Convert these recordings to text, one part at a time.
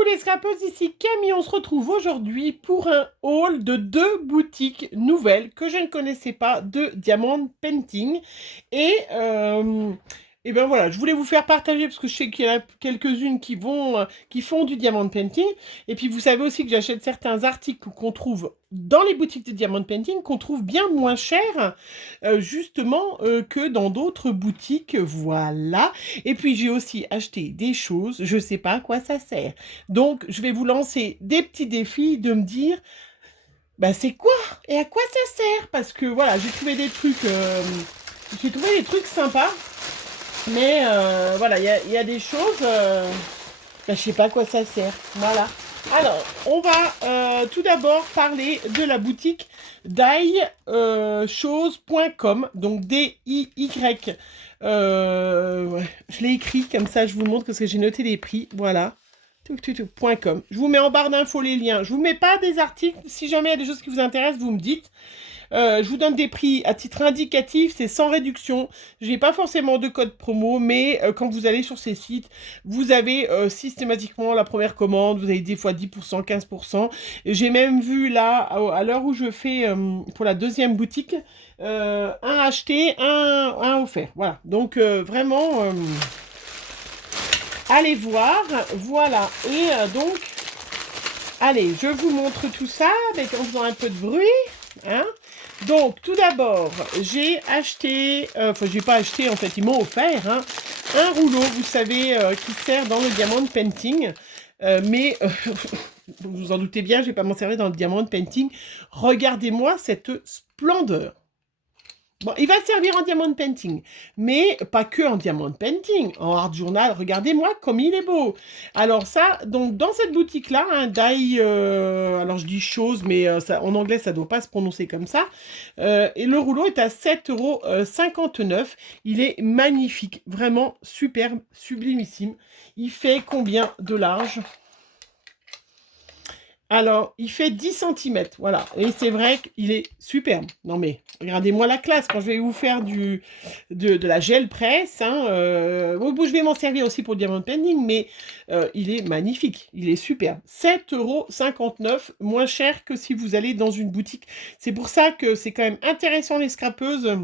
Coucou les scrapeuses, ici Camille, on se retrouve aujourd'hui pour un haul de 2 boutiques nouvelles que je ne connaissais pas de Diamond Painting. Et, euh, et ben voilà, je voulais vous faire partager parce que je sais qu'il y en a quelques-unes qui font du Diamond Painting. Et puis vous savez aussi que j'achète certains articles qu'on trouve dans les boutiques de Diamond Painting, qu'on trouve bien moins cher, justement, que dans d'autres boutiques, voilà. Et puis j'ai aussi acheté des choses, je ne sais pas à quoi ça sert. Donc je vais vous lancer des petits défis de me dire, bah c'est quoi et à quoi ça sert? Parce que voilà, j'ai trouvé des trucs sympas, mais voilà, il y a des choses, bah, je sais pas à quoi ça sert. Voilà. Alors, on va tout d'abord parler de la boutique daichose.com, donc D-I-Y. Ouais, je l'ai écrit, comme ça je vous le montre parce que j'ai noté les prix. Voilà. .com. Je vous mets en barre d'infos les liens. Je vous mets pas des articles. Si jamais il y a des choses qui vous intéressent, vous me dites. Je vous donne des prix à titre indicatif, c'est sans réduction. Je n'ai pas forcément de code promo, mais quand vous allez sur ces sites, vous avez systématiquement la première commande, vous avez des fois 10%, 15%. J'ai même vu là, à l'heure où je fais pour la deuxième boutique, un acheté, un offert. Voilà, donc vraiment, allez voir. Voilà, et donc, allez, je vous montre tout ça avec en faisant un peu de bruit. Hein. Donc, tout d'abord, j'ai acheté, enfin, j'ai pas acheté, en fait, ils m'ont offert, hein, un rouleau, vous savez, qui sert dans le diamond painting, mais, vous vous en doutez bien, je vais pas m'en servir dans le diamond painting. Regardez-moi cette splendeur. Bon, il va servir en diamond painting, mais pas que en diamond painting, en art journal. Regardez-moi comme il est beau. Alors ça, donc dans cette boutique-là, un alors je dis chose, mais ça, en anglais ça doit pas se prononcer comme ça. Et le rouleau est à 7,59 €. Il est magnifique, vraiment superbe, sublimissime. Il fait combien de large? Alors, il fait 10 centimètres, voilà. Et c'est vrai qu'il est superbe. Non mais, regardez-moi la classe. Quand je vais vous faire de la gel presse, hein, je vais m'en servir aussi pour le diamond painting, mais il est magnifique. Il est superbe. 7,59 €, moins cher que si vous allez dans une boutique. C'est pour ça que c'est quand même intéressant, les scrapeuses,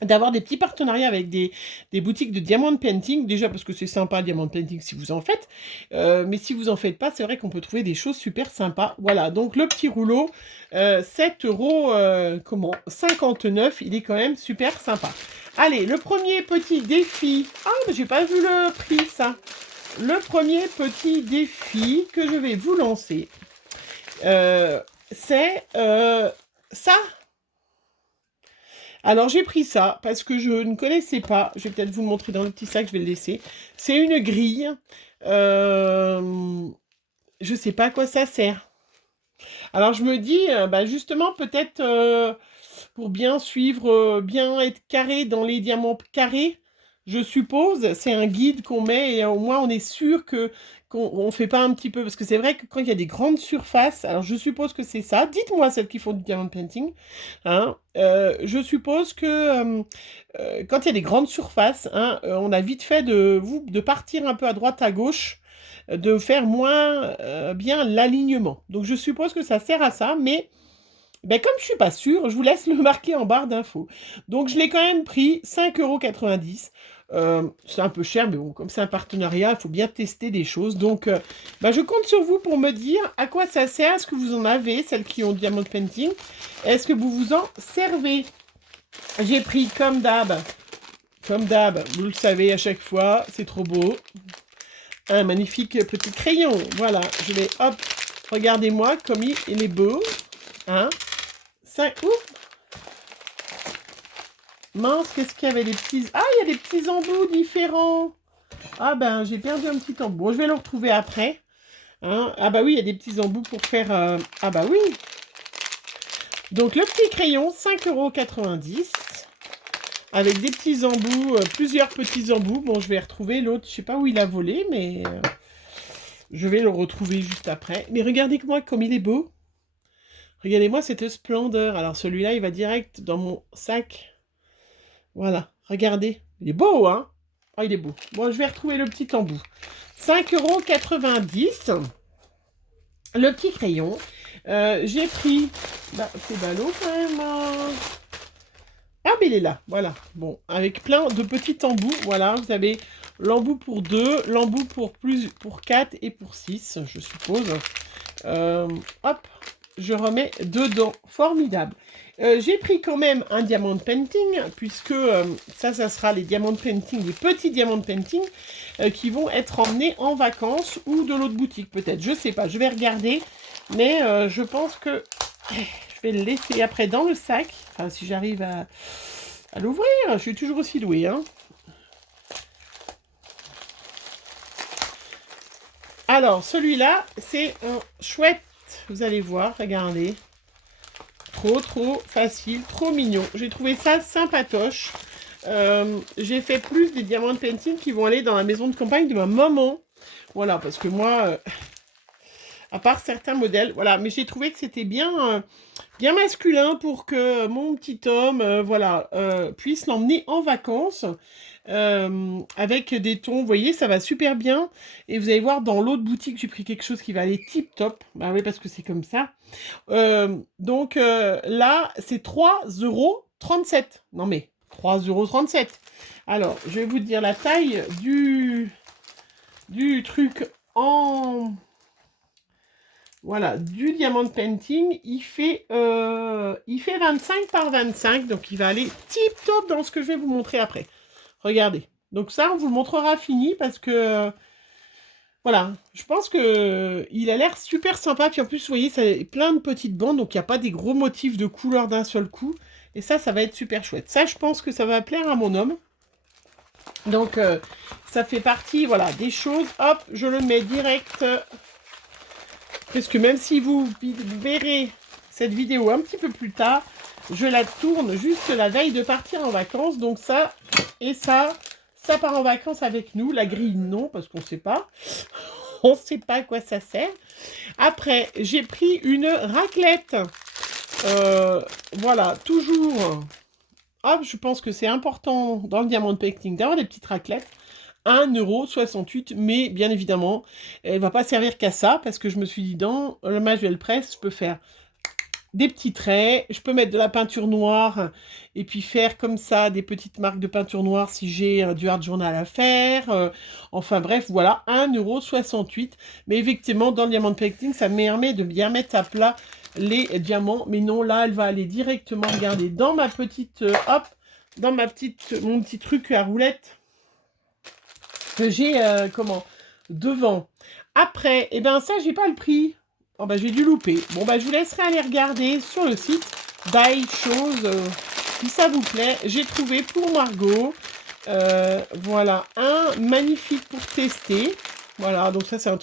d'avoir des petits partenariats avec des boutiques de diamond painting, déjà parce que c'est sympa diamond painting si vous en faites, mais si vous en faites pas, c'est vrai qu'on peut trouver des choses super sympas. Voilà, donc le petit rouleau, 7 €, 59, il est quand même super sympa. Allez, le premier petit défi, ah mais j'ai pas vu le prix ça. Le premier petit défi que je vais vous lancer, c'est ça. Alors j'ai pris ça parce que je ne connaissais pas. Je vais peut-être vous le montrer dans le petit sac, je vais le laisser. C'est une grille. Je sais pas à quoi ça sert. Alors je me dis, bah, justement, peut-être pour bien suivre, bien être carré dans les diamants carrés, je suppose. C'est un guide qu'on met et au moins on est sûr qu'on ne fait pas un petit peu. Parce que c'est vrai que quand il y a des grandes surfaces, alors je suppose que c'est ça. Dites-moi celles qui font du diamond painting. Hein, je suppose que quand il y a des grandes surfaces, hein, on a vite fait de partir un peu à droite, à gauche, de faire moins bien l'alignement. Donc je suppose que ça sert à ça, mais ben, comme je suis pas sûre, je vous laisse le marquer en barre d'infos. Donc je l'ai quand même pris 5,90 €. C'est un peu cher, mais bon, comme c'est un partenariat, il faut bien tester des choses. Donc ben, je compte sur vous pour me dire à quoi ça sert. Est-ce que vous en avez, celles qui ont diamond painting? Est-ce que vous vous en servez? J'ai pris comme d'hab, vous le savez à chaque fois, c'est trop beau. Un magnifique petit crayon. Voilà, je vais, hop, regardez-moi comme il est beau. Hein? 5. Mince, qu'est-ce qu'il y avait des petits... Ah, il y a des petits embouts différents. Ah ben, j'ai perdu un petit embout. Bon, je vais le retrouver après. Hein? Ah bah oui, il y a des petits embouts pour faire... Ah bah oui. Donc, le petit crayon, 5,90 €. Avec des petits embouts, plusieurs petits embouts. Bon, je vais retrouver l'autre. Je sais pas où il a volé, mais... je vais le retrouver juste après. Mais regardez-moi comme il est beau. Regardez-moi cette splendeur. Alors, celui-là, il va direct dans mon sac. Voilà, regardez. Il est beau, hein? Ah, il est beau. Bon, je vais retrouver le petit embout. 5,90 €. Le petit crayon. J'ai pris... Bah, c'est ballot quand même. Ah, mais il est là, voilà. Bon, avec plein de petits embouts. Voilà, vous avez l'embout pour 2, l'embout pour 4 et pour 6, je suppose. Hop, je remets dedans. Formidable. J'ai pris quand même un diamond painting, puisque ça sera les diamond painting, les petits diamond painting, qui vont être emmenés en vacances ou de l'autre boutique peut-être. Je sais pas, je vais regarder. Mais je pense que je vais le laisser après dans le sac. Enfin, si j'arrive à l'ouvrir, je suis toujours aussi douée, hein. Alors, celui-là, c'est un chouette. Vous allez voir, regardez. Trop facile, trop mignon. J'ai trouvé ça sympatoche. J'ai fait plus des diamants painting qui vont aller dans la maison de campagne de ma maman. Voilà, parce que moi, à part certains modèles, voilà. Mais j'ai trouvé que c'était bien, bien masculin pour que mon petit homme, voilà, puisse l'emmener en vacances. Avec des tons, vous voyez, ça va super bien. Et vous allez voir, dans l'autre boutique, j'ai pris quelque chose qui va aller tip top. Bah oui, parce que c'est comme ça. Donc là, c'est 3,37 €. Non mais, 3,37 €. Alors, je vais vous dire la taille du truc en... Voilà, du diamond painting, il fait 25 par 25, donc il va aller tip top dans ce que je vais vous montrer après. Regardez. Donc ça, on vous le montrera fini parce que... voilà, je pense que il a l'air super sympa. Puis en plus, vous voyez, ça a plein de petites bandes, donc il n'y a pas des gros motifs de couleur d'un seul coup. Et ça va être super chouette. Ça, je pense que ça va plaire à mon homme. Donc, ça fait partie, voilà, des choses. Hop, je le mets direct. Parce que même si vous verrez cette vidéo un petit peu plus tard, je la tourne juste la veille de partir en vacances. Donc ça et ça part en vacances avec nous. La grille, non, parce qu'on ne sait pas. On ne sait pas à quoi ça sert. Après, j'ai pris une raclette. Voilà, toujours. Hop, je pense que c'est important dans le diamond painting d'avoir des petites raclettes. 1,68 €, mais bien évidemment, elle ne va pas servir qu'à ça, parce que je me suis dit, dans le Manuel Press, je peux faire des petits traits, je peux mettre de la peinture noire, et puis faire comme ça des petites marques de peinture noire si j'ai du art journal à faire. Enfin bref, voilà, 1,68 €. Mais effectivement, dans le diamond painting, ça me permet de bien mettre à plat les diamants. Mais non, là, elle va aller directement, regardez, dans ma petite, hop, dans mon petit truc à roulette que j'ai, devant. Après, eh ben ça, j'ai pas le prix. Oh ben, j'ai dû louper. Bon, ben, je vous laisserai aller regarder sur le site Buy Chose. Si ça vous plaît, j'ai trouvé pour Margot, voilà, un magnifique pour tester. Voilà, donc ça, c'est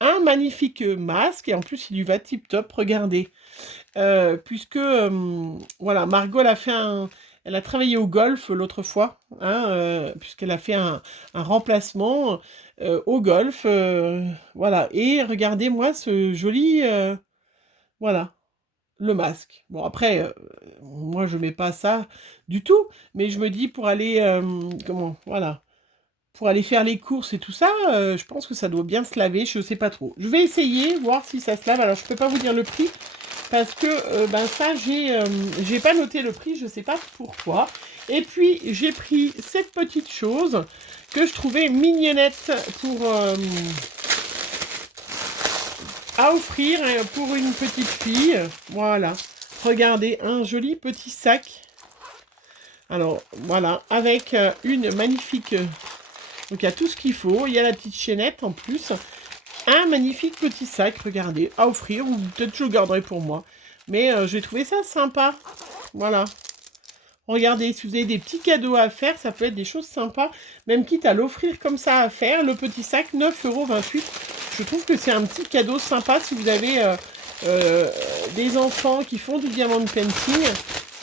un magnifique masque. Et en plus, il lui va tip top, regardez. Puisque, voilà, Margot, elle a travaillé au golf l'autre fois, hein, puisqu'elle a fait un remplacement au golf. Voilà, et regardez-moi ce joli... voilà, le masque. Bon, après, moi, je mets pas ça du tout, mais je me dis pour aller... voilà, pour aller faire les courses et tout ça, je pense que ça doit bien se laver, je sais pas trop. Je vais essayer, voir si ça se lave. Alors, je peux pas vous dire le prix, parce que ben ça, j'ai pas noté le prix, je sais pas pourquoi. Et puis, j'ai pris cette petite chose que je trouvais mignonnette pour... à offrir pour une petite fille. Voilà. Regardez, un joli petit sac. Alors, voilà, avec une magnifique... donc, il y a tout ce qu'il faut. Il y a la petite chaînette en plus. Un magnifique petit sac, regardez, à offrir. Ou peut-être je le garderai pour moi. Mais j'ai trouvé ça sympa. Voilà. Regardez, si vous avez des petits cadeaux à faire, ça peut être des choses sympas. Même quitte à l'offrir comme ça à faire. Le petit sac, 9,28 €. Je trouve que c'est un petit cadeau sympa si vous avez des enfants qui font du diamond painting.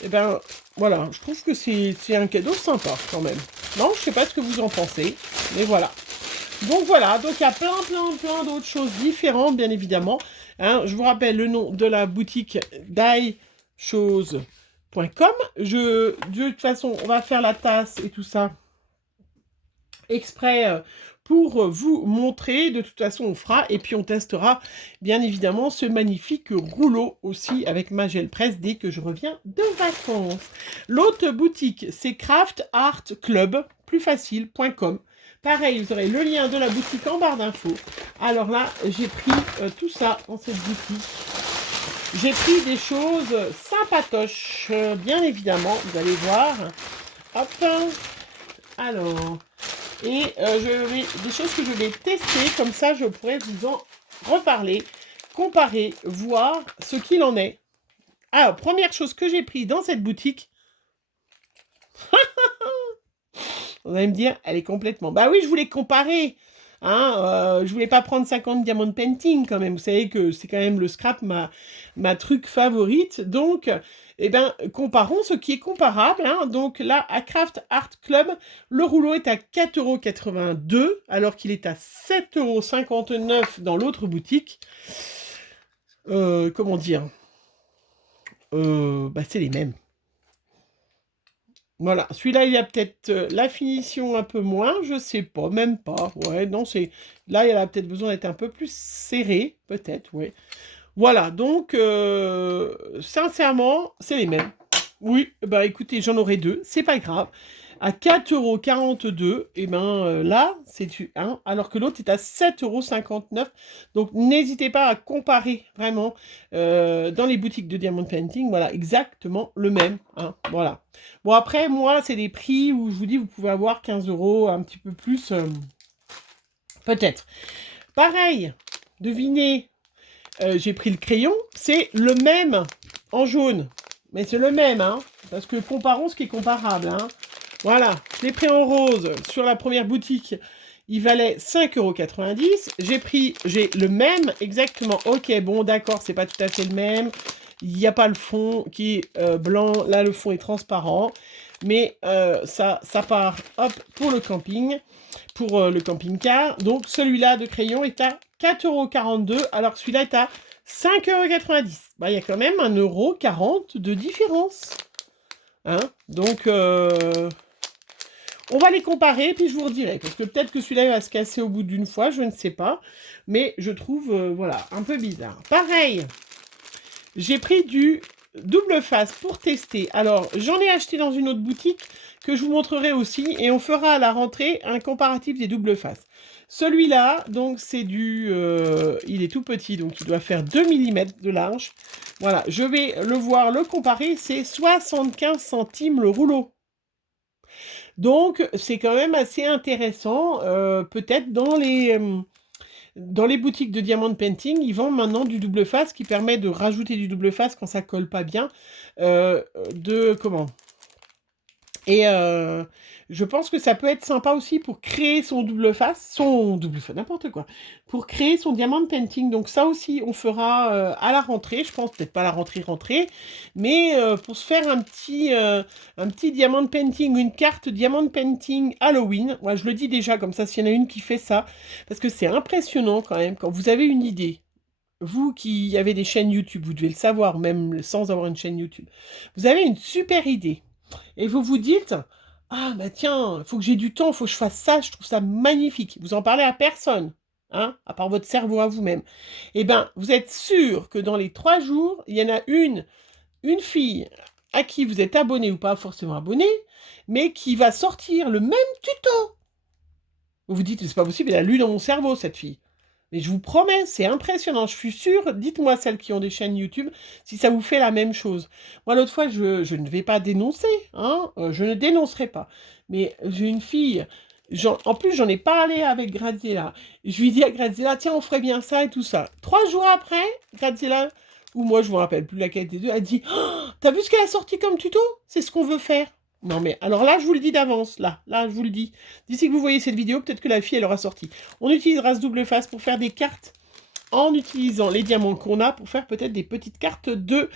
Et ben voilà, je trouve que c'est un cadeau sympa quand même. Non, je sais pas ce que vous en pensez, mais voilà. Donc voilà, donc il y a plein d'autres choses différentes, bien évidemment. Hein, je vous rappelle le nom de la boutique daichose.com. De toute façon, on va faire la tasse et tout ça exprès pour vous montrer. De toute façon, on fera et puis on testera bien évidemment ce magnifique rouleau aussi avec ma gel presse dès que je reviens de vacances. L'autre boutique, c'est Craft Art Club, plusfacile.com. Pareil, vous aurez le lien de la boutique en barre d'infos. Alors là, j'ai pris tout ça dans cette boutique. J'ai pris des choses sympatoches, bien évidemment, vous allez voir. Hop, alors, et des choses que je vais tester, comme ça je pourrais vous en reparler, comparer, voir ce qu'il en est. Alors, première chose que j'ai pris dans cette boutique, vous allez me dire, elle est complètement... Bah oui, je voulais comparer. Hein, je voulais pas prendre 50 diamants painting quand même. Vous savez que c'est quand même le scrap, ma truc favorite. Donc, eh ben, comparons ce qui est comparable. Hein. Donc là, à Craft Art Club, le rouleau est à 4,82 € alors qu'il est à 7,59 € dans l'autre boutique. Comment dire bah, c'est les mêmes. Voilà, celui-là, il y a peut-être la finition un peu moins, je sais pas, même pas. Ouais, non, c'est... Là, il a peut-être besoin d'être un peu plus serré, peut-être, ouais. Voilà, donc, sincèrement, c'est les mêmes. Oui, bah écoutez, j'en aurai deux, c'est pas grave. À 4,42 €, et ben là, c'est un, alors que l'autre est à 7,59 €. Donc, n'hésitez pas à comparer vraiment dans les boutiques de Diamond Painting. Voilà, exactement le même. Hein, voilà. Bon, après, moi, c'est des prix où je vous dis, vous pouvez avoir 15 €, un petit peu plus, peut-être. Pareil, devinez, j'ai pris le crayon, c'est le même en jaune. Mais c'est le même, hein, parce que comparons ce qui est comparable, hein. Voilà, je l'ai pris en rose sur la première boutique. Il valait 5,90 €. J'ai le même, exactement. Ok, bon, d'accord, c'est pas tout à fait le même. Il n'y a pas le fond qui est blanc. Là, le fond est transparent. Mais ça part, hop, pour le camping, pour le camping-car. Donc, celui-là de crayon est à 4,42 €, alors que celui-là est à 5,90 €. Bah, il y a quand même 1,40 € de différence. Hein, donc, on va les comparer, puis je vous redirai. Parce que peut-être que celui-là va se casser au bout d'une fois, je ne sais pas. Mais je trouve, voilà, un peu bizarre. Pareil, j'ai pris du double face pour tester. Alors, j'en ai acheté dans une autre boutique que je vous montrerai aussi. Et on fera à la rentrée un comparatif des double faces. Celui-là, donc, c'est du... il est tout petit, donc il doit faire 2 mm de large. Voilà, je vais le voir, le comparer. C'est 75 centimes le rouleau. Donc, c'est quand même assez intéressant. Peut-être dans les boutiques de Diamond Painting, ils vendent maintenant du double face qui permet de rajouter du double face quand ça colle pas bien. Et je pense que ça peut être sympa aussi pour créer son double face, n'importe quoi, pour créer son Diamond Painting. Donc ça aussi, on fera à la rentrée, je pense, peut-être pas à la rentrée, mais pour se faire un petit Diamond Painting, une carte Diamond Painting Halloween. Moi, je le dis déjà, comme ça, s'il y en a une qui fait ça, parce que c'est impressionnant quand même, quand vous avez une idée. Vous qui avez des chaînes YouTube, vous devez le savoir, même sans avoir une chaîne YouTube. Vous avez une super idée. Et vous vous dites, ah bah tiens, il faut que j'ai du temps, il faut que je fasse ça, je trouve ça magnifique. Vous en parlez à personne, hein, à part votre cerveau à vous-même. Eh bien, vous êtes sûr que dans les 3 jours, il y en a une fille à qui vous êtes abonné ou pas forcément abonné, mais qui va sortir le même tuto. Vous vous dites, c'est pas possible, elle a lu dans mon cerveau, cette fille. Mais je vous promets, c'est impressionnant. Je suis sûre, dites-moi celles qui ont des chaînes YouTube, si ça vous fait la même chose. Moi, l'autre fois, je ne vais pas dénoncer, hein, je ne dénoncerai pas. Mais j'ai une fille, en plus, j'en ai parlé avec Graziella. Je lui dis à Graziella, tiens, on ferait bien ça et tout ça. 3 jours après, Graziella, ou moi, je ne me rappelle plus laquelle des deux, elle dit, oh, t'as vu ce qu'elle a sorti comme tuto? C'est ce qu'on veut faire. Non mais, alors là, je vous le dis d'avance, là, je vous le dis. D'ici que vous voyez cette vidéo, peut-être que la fille, elle aura sorti. On utilisera ce double face pour faire des cartes en utilisant les diamants qu'on a pour faire peut-être des petites cartes de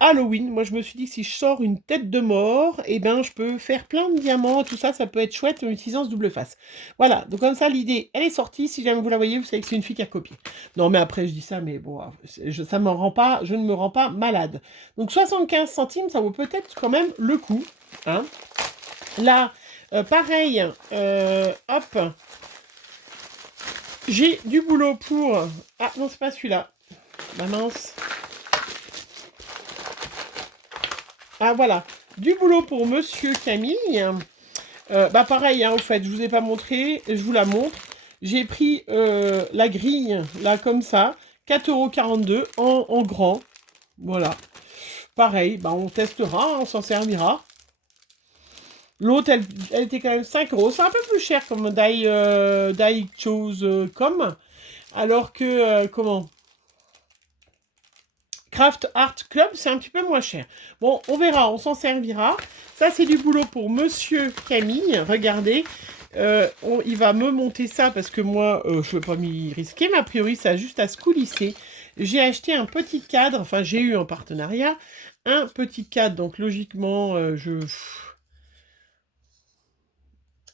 Halloween. Moi, je me suis dit que si je sors une tête de mort, eh ben, je peux faire plein de diamants, tout ça, ça peut être chouette en utilisant ce double face. Voilà, donc comme ça, l'idée, elle est sortie. Si jamais vous la voyez, vous savez que c'est une fille qui a copié. Non, mais après, je dis ça, mais bon, je ne me rends pas malade. Donc, 75 centimes, ça vaut peut-être quand même le coup. Hein. Là, pareil, hop, J'ai du boulot pour... Ah non, c'est pas celui-là. Bah mince. Ah voilà. Du boulot pour Monsieur Camille. Bah pareil, hein, au fait, je vous ai pas montré, je vous la montre. J'ai pris la grille, là, comme ça, 4,42 € en grand. Voilà. Pareil, bah on testera, on s'en servira. L'autre, elle était quand même 5 euros. C'est un peu plus cher comme Die Chose Com. Alors que, comment Craft Art Club, c'est un petit peu moins cher. Bon, on verra, on s'en servira. Ça, c'est du boulot pour Monsieur Camille. Regardez, il va me monter ça parce que moi, je ne veux pas m'y risquer. Mais a priori, ça a juste à se coulisser. J'ai acheté un petit cadre. Enfin, j'ai eu en partenariat un petit cadre. Donc, logiquement,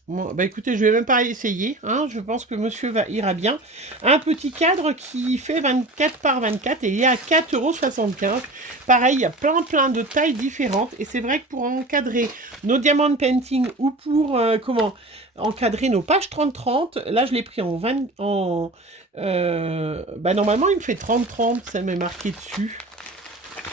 Bon, bah écoutez, je vais même pas essayer, hein, je pense que monsieur ira bien. Un petit cadre qui fait 24 par 24 et il est à 4,75 €. Pareil, il y a plein de tailles différentes. Et c'est vrai que pour encadrer nos diamant painting ou pour, encadrer nos pages 30-30, là je l'ai pris en 20... bah normalement il me fait 30-30, ça m'est marqué dessus.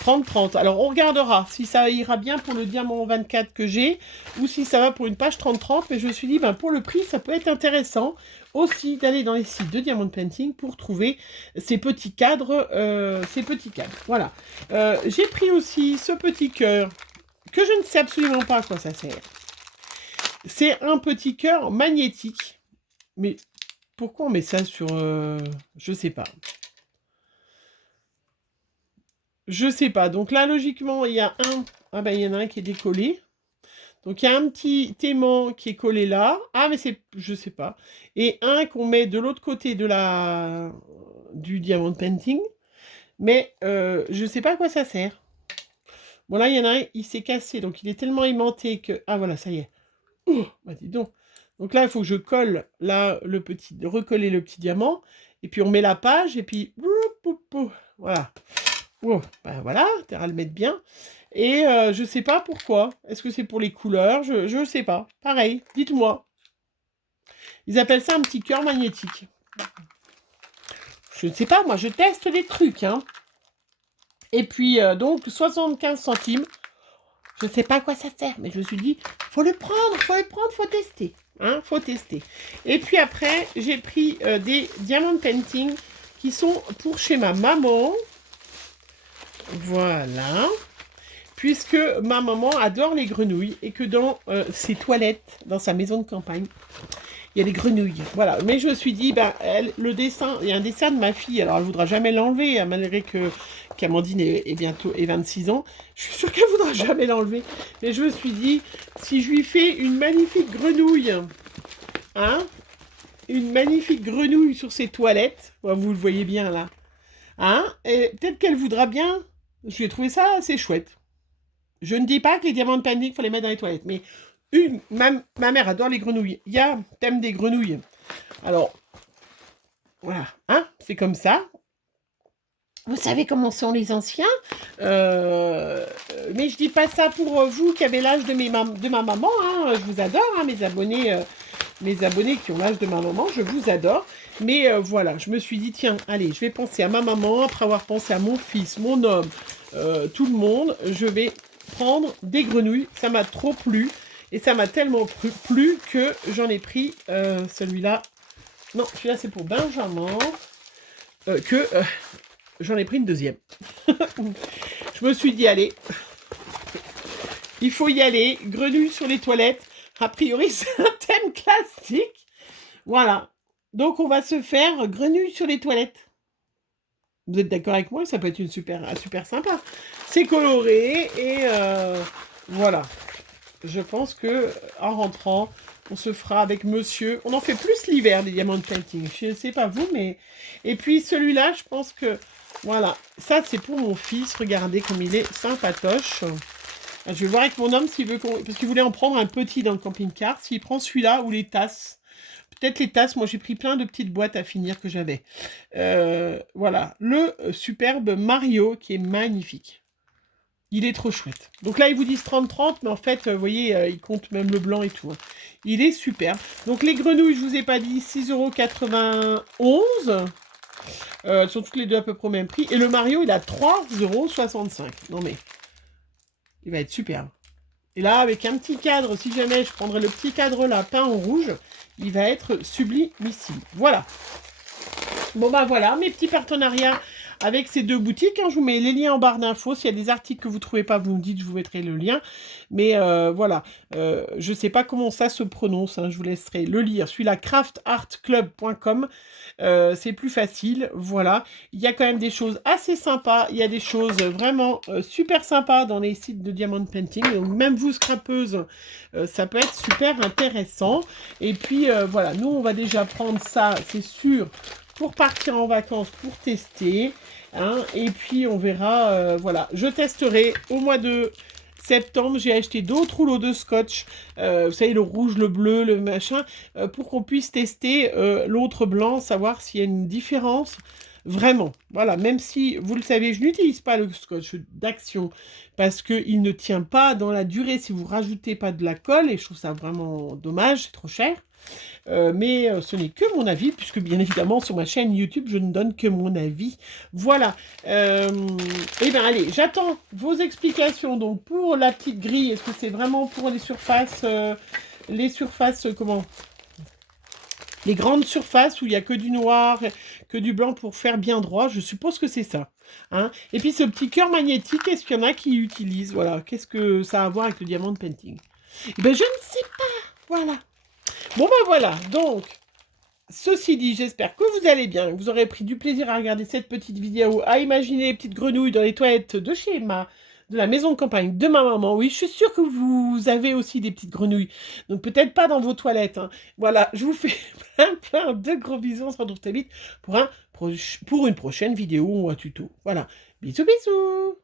30-30. Alors, on regardera si ça ira bien pour le diamant 24 que j'ai ou si ça va pour une page 30-30. Mais je me suis dit, ben, pour le prix, ça peut être intéressant aussi d'aller dans les sites de Diamond Painting pour trouver ces petits cadres. Voilà. J'ai pris aussi ce petit cœur que je ne sais absolument pas à quoi ça sert. C'est un petit cœur magnétique. Mais pourquoi on met ça sur... je sais pas. Je sais pas. Donc là, logiquement, il y a un... Ah ben, il y en a un qui est décollé. Donc, il y a un petit aimant qui est collé là. Ah, mais c'est... Je sais pas. Et un qu'on met de l'autre côté de du diamond painting. Mais je sais pas à quoi ça sert. Bon, là, il y en a un, il s'est cassé. Donc, il est tellement aimanté que... Ah, voilà, ça y est. Oh, bah dis donc. Donc là, il faut que je colle là, recoller le petit diamant. Et puis, on met la page. Et puis... Voilà. Oh, ben voilà, t'as à le mettre bien. Et je sais pas pourquoi. Est-ce que c'est pour les couleurs? Je sais pas. Pareil, dites-moi. Ils appellent ça un petit cœur magnétique. Je ne sais pas, moi je teste des trucs. Hein. Et puis donc 75 centimes. Je ne sais pas à quoi ça sert, mais je me suis dit, faut le prendre, faut tester. Hein, faut tester. Et puis après, j'ai pris des diamond painting qui sont pour chez ma maman. Voilà. Puisque ma maman adore les grenouilles et que dans ses toilettes, dans sa maison de campagne, il y a des grenouilles. Voilà. Mais je me suis dit, ben, le dessin, il y a un dessin de ma fille, alors elle ne voudra jamais l'enlever, hein, malgré que qu'Amandine ait bientôt 26 ans. Je suis sûre qu'elle ne voudra jamais l'enlever. Mais je me suis dit, si je lui fais une magnifique grenouille, hein, une magnifique grenouille sur ses toilettes, vous le voyez bien là, hein, et peut-être qu'elle voudra bien. Je lui ai trouvé ça assez chouette. Je ne dis pas que les diamants de panique, il faut les mettre dans les toilettes. Mais ma mère adore les grenouilles. Il y a thème des grenouilles. Alors, voilà. Hein, c'est comme ça. Vous savez comment sont les anciens. Mais je dis pas ça pour vous qui avez l'âge de ma maman. Hein. Je vous adore, hein, mes abonnés qui ont l'âge de ma maman. Je vous adore. Mais voilà, je me suis dit, tiens, allez, je vais penser à ma maman, après avoir pensé à mon fils, mon homme, tout le monde. Je vais prendre des grenouilles. Ça m'a trop plu. Et ça m'a tellement plu que j'en ai pris celui-là. Non, celui-là, c'est pour Benjamin. J'en ai pris une deuxième. Je me suis dit, allez, il faut y aller. Grenouille sur les toilettes. A priori, c'est un thème classique. Voilà. Donc, on va se faire grenouille sur les toilettes. Vous êtes d'accord avec moi? Ça peut être super sympa. C'est coloré et voilà. Je pense que en rentrant, on se fera avec monsieur. On en fait plus l'hiver, les diamants de painting. Je ne sais pas vous, mais... Et puis celui-là, je pense que... Voilà. Ça, c'est pour mon fils. Regardez comme il est sympatoche. Je vais voir avec mon homme s'il veut... Parce qu'il voulait en prendre un petit dans le camping-car. S'il prend celui-là ou les tasses. Peut-être les tasses. Moi, j'ai pris plein de petites boîtes à finir que j'avais. Voilà. Le superbe Mario qui est magnifique. Il est trop chouette. Donc là, ils vous disent 30-30, mais en fait, vous voyez, ils comptent même le blanc et tout. Hein. Il est super. Donc les grenouilles, je vous ai pas dit, 6,91 €. Elles sont toutes les deux à peu près au même prix. Et le Mario, il a 3,65 €. Non mais, il va être superbe. Et là, avec un petit cadre, si jamais je prendrais le petit cadre là, peint en rouge, il va être sublimissime. Voilà. Bon bah voilà, mes petits partenariats avec ces deux boutiques. Hein. Je vous mets les liens en barre d'infos. S'il y a des articles que vous ne trouvez pas, vous me dites, je vous mettrai le lien. Mais voilà, je ne sais pas comment ça se prononce. Hein. Je vous laisserai le lire. Celui-là, craftartclub.com. C'est plus facile. Voilà. Il y a quand même des choses assez sympas. Il y a des choses vraiment super sympas dans les sites de Diamond Painting. Donc même vous, scrapeuse, ça peut être super intéressant. Et puis voilà, nous, on va déjà prendre ça, c'est sûr, pour partir en vacances, pour tester. Hein, et puis, on verra. Voilà, je testerai au mois de septembre. J'ai acheté d'autres rouleaux de scotch. Vous savez, le rouge, le bleu, le machin. Pour qu'on puisse tester l'autre blanc, savoir s'il y a une différence. Vraiment, voilà, même si, vous le savez, je n'utilise pas le scotch d'Action parce qu'il ne tient pas dans la durée si vous rajoutez pas de la colle et je trouve ça vraiment dommage, c'est trop cher. Mais ce n'est que mon avis, puisque bien évidemment sur ma chaîne YouTube, je ne donne que mon avis. Voilà. Et bien allez, j'attends vos explications. Donc pour la petite grille, est-ce que c'est vraiment pour les surfaces, comment? Les grandes surfaces où il n'y a que du noir, que du blanc pour faire bien droit, je suppose que c'est ça. Hein. Et puis ce petit cœur magnétique, est-ce qu'il y en a qui utilisent? Voilà, qu'est-ce que ça a à voir avec le diamant painting? Eh ben je ne sais pas. Voilà. Bon ben voilà, donc, ceci dit, j'espère que vous allez bien, que vous aurez pris du plaisir à regarder cette petite vidéo, à imaginer les petites grenouilles dans les toilettes de chez de la maison de campagne de ma maman. Oui, je suis sûre que vous avez aussi des petites grenouilles, donc peut-être pas dans vos toilettes. Hein. Voilà, je vous fais plein de gros bisous, on se retrouve très vite pour une prochaine vidéo ou un tuto. Voilà, bisous bisous.